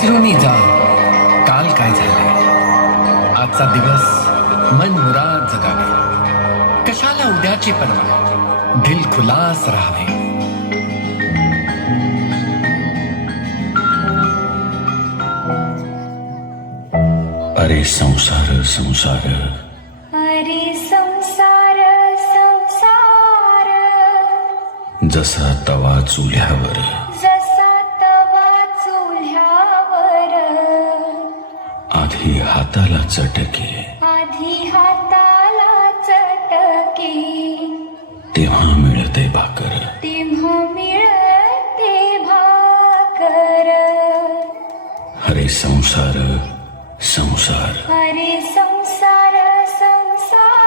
विसरूनी जा काल काय झाले, आजचा दिवस मन मुराद जगावे, कशाला उद्याची परवा, दिल खुलास राहावे. अरे संसार संसार, अरे संसार संसार, जसा तवा चुल्यावर, जसा तवा चुल्यावर, आधी हाताला चटके, आधी हाताला चटके, तेव्हा मिळते भाकर. तेव्हा मिळते भाकर. अरे संसार संसार, अरे संसार संसार.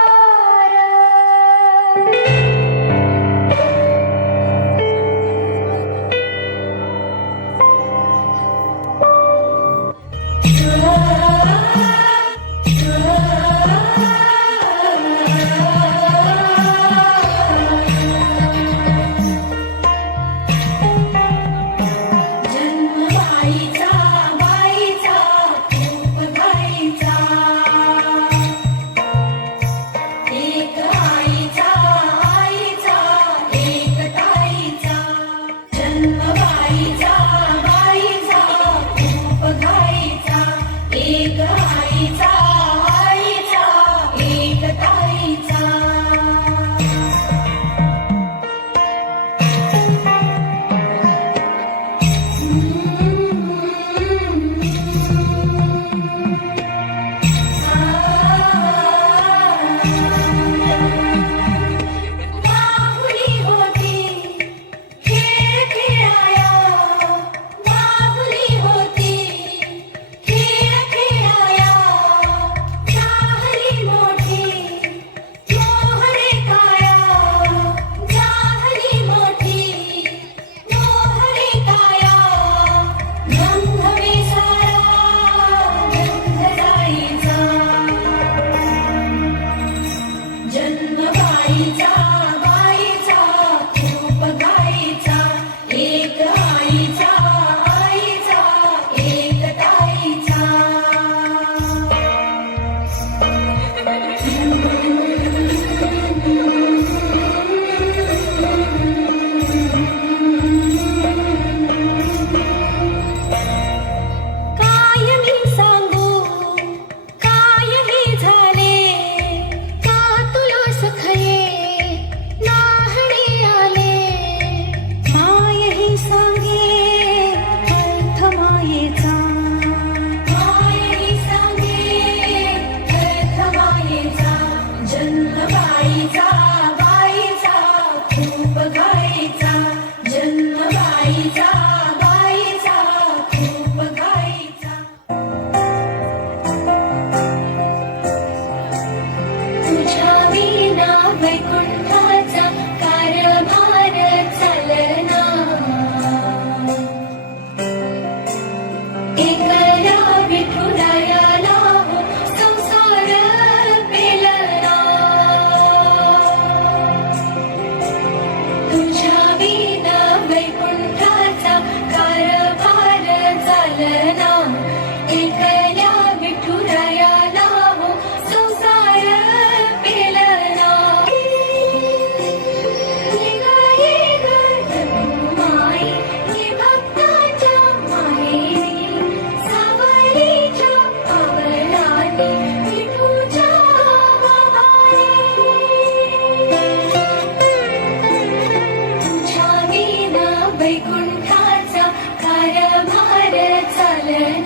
वैकुंठाचा कारभार चालना.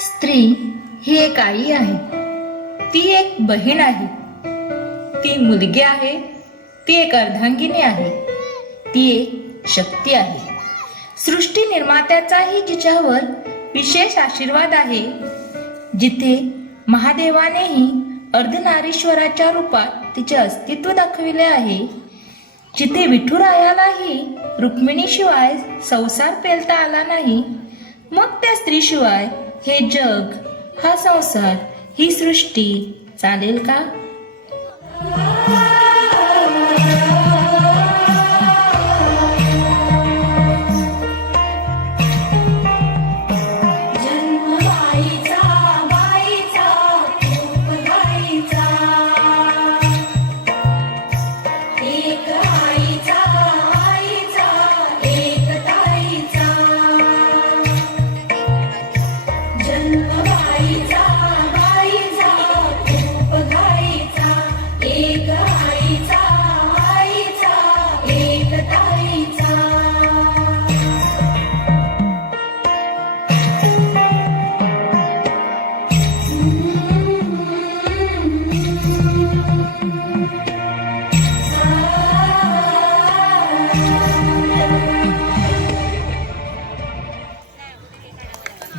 स्त्री ही एक आई आहे, ती एक बहीण आहे, ती मुलगी आहे, ती एक अर्धांगिनी आहे, ती एक शक्ती आहे. सृष्टी निर्मात्याचाही जिच्यावर विशेष आशीर्वाद आहे. जिथे महादेवानेही अर्धनारीश्वराच्या रूपात तिचे अस्तित्व दाखविले आहे, जिथे विठुरायालाही रुक्मिणीशिवाय संसार पेलता आला नाही, मग त्या स्त्रीशिवाय हे जग, हा संसार, ही सृष्टी चालेल का?